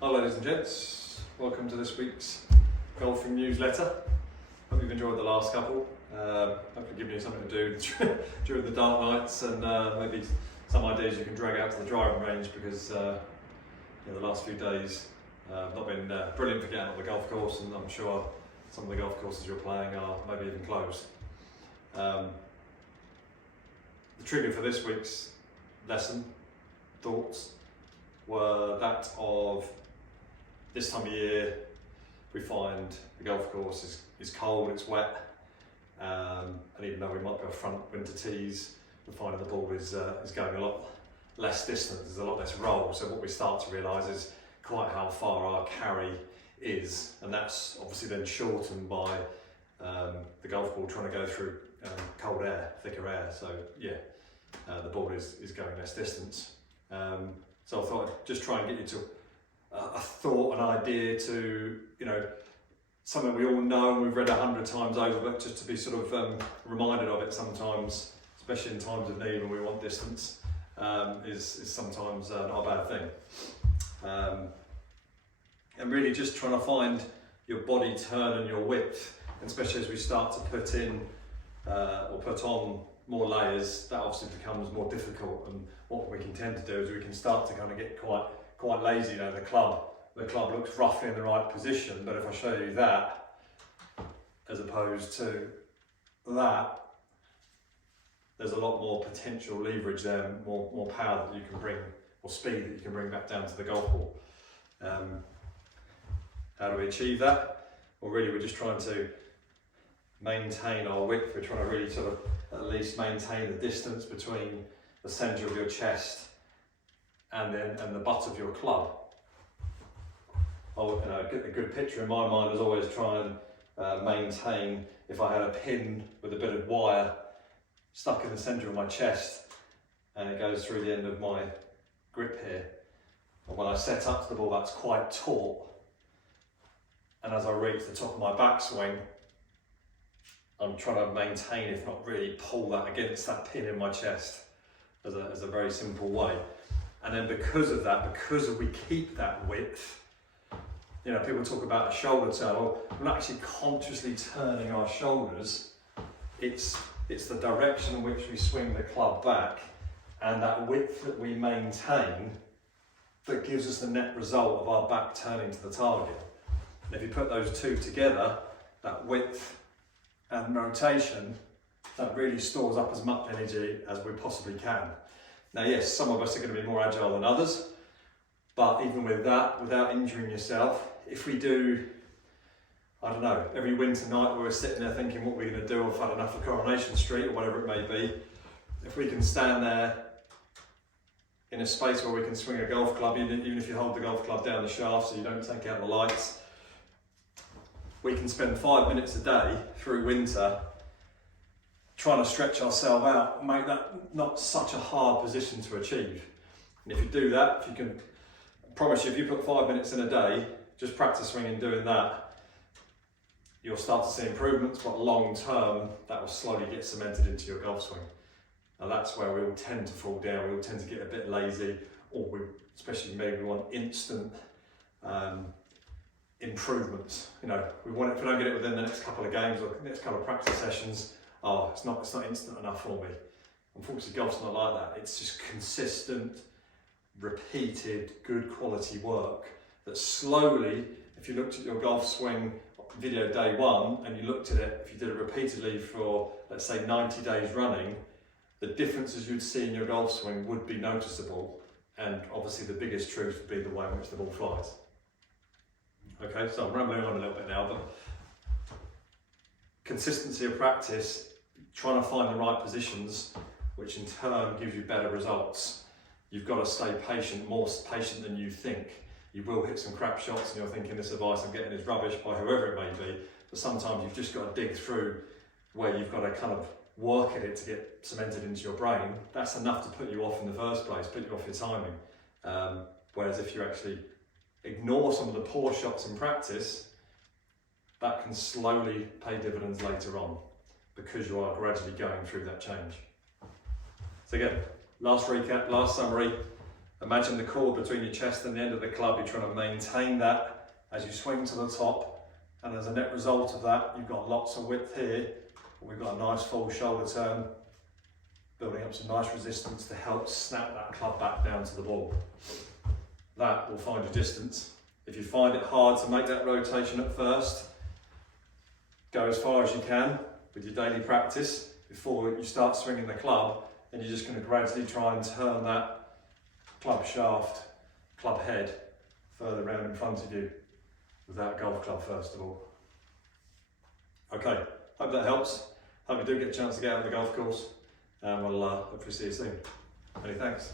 Hi ladies and gents, welcome to this week's golfing newsletter. Hope you've enjoyed the last couple. Hopefully giving you something to do during the dark nights and maybe some ideas you can drag out to the driving range because the last few days have not been brilliant for getting out on the golf course, and I'm sure some of the golf courses you're playing are maybe even closed. The trigger for this week's lesson, thoughts, were that of this time of year we find the golf course is cold, it's wet, and even though we might go front winter tees, we're finding the ball is going a lot less distance, there's a lot less roll, so what we start to realise is quite how far our carry is, and that's obviously then shortened by the golf ball trying to go through cold air, thicker air, so yeah, the ball is going less distance. So I thought I'd just try and get you to a thought, an idea to, something we all know and we've read 100 times over, but just to be sort of reminded of it sometimes, especially in times of need when we want distance, is sometimes not a bad thing. And really just trying to find your body turn and your width, and especially as we start to put in or put on more layers, that obviously becomes more difficult, and what we can tend to do is we can start to kind of get quite lazy. The club looks roughly in the right position, but if I show you that as opposed to that, there's a lot more potential leverage there, more power that you can bring, or speed that you can bring back down to the golf ball. How do we achieve that? Well, really we're just trying to maintain our width. We're trying to really sort of at least maintain the distance between the centre of your chest and the butt of your club. A good picture in my mind is always try and maintain, if I had a pin with a bit of wire stuck in the centre of my chest and it goes through the end of my grip here, and when I set up to the ball that's quite taut, and as I reach the top of my backswing I'm trying to maintain, if not really pull that against that pin in my chest as a very simple way. And then because of that, because we keep that width, people talk about a shoulder turn. Well, we're not actually consciously turning our shoulders. It's the direction in which we swing the club back and that width that we maintain that gives us the net result of our back turning to the target. And if you put those two together, that width and rotation, that really stores up as much energy as we possibly can. Now yes, some of us are going to be more agile than others, but even with that, without injuring yourself, if we do, I don't know, every winter night where we're sitting there thinking what we're going to do, or I've had enough of Coronation Street or whatever it may be, if we can stand there in a space where we can swing a golf club, even if you hold the golf club down the shaft so you don't take out the lights, we can spend 5 minutes a day through winter trying to stretch ourselves out and make that not such a hard position to achieve. And if you do that, I promise you, if you put 5 minutes in a day, just practice swinging doing that, you'll start to see improvements, but long term, that will slowly get cemented into your golf swing. Now that's where we all tend to fall down, we all tend to get a bit lazy, or especially maybe we want instant improvements. We want it, if we don't get it within the next couple of games or next couple of practice sessions, it's not instant enough for me. Unfortunately, golf's not like that. It's just consistent, repeated, good quality work that slowly, if you looked at your golf swing video day one and you looked at it, if you did it repeatedly for, let's say, 90 days running, the differences you'd see in your golf swing would be noticeable, and obviously the biggest truth would be the way in which the ball flies. Okay, so I'm rambling on a little bit now, but consistency of practice, trying to find the right positions, which in turn gives you better results. You've got to stay patient, more patient than you think. You will hit some crap shots and you're thinking this advice I'm getting is rubbish by whoever it may be, but sometimes you've just got to dig through where you've got to kind of work at it to get cemented into your brain. That's enough to put you off in the first place, put you off your timing. Whereas if you actually ignore some of the poor shots in practice, that can slowly pay dividends later on because you are gradually going through that change. So again, last recap, last summary, Imagine the cord between your chest and the end of the club. You're trying to maintain that as you swing to the top, and as a net result of that, you've got lots of width here. We've got a nice full shoulder turn, building up some nice resistance to help snap that club back down to the ball. That will find your distance. If you find it hard to make that rotation at first, go as far as you can with your daily practice before you start swinging the club, and you're just going to gradually try and turn that club shaft, club head further round in front of you with that golf club first of all. Okay, hope that helps. Hope you do get a chance to get out on the golf course, and we'll hopefully see you soon. Many thanks.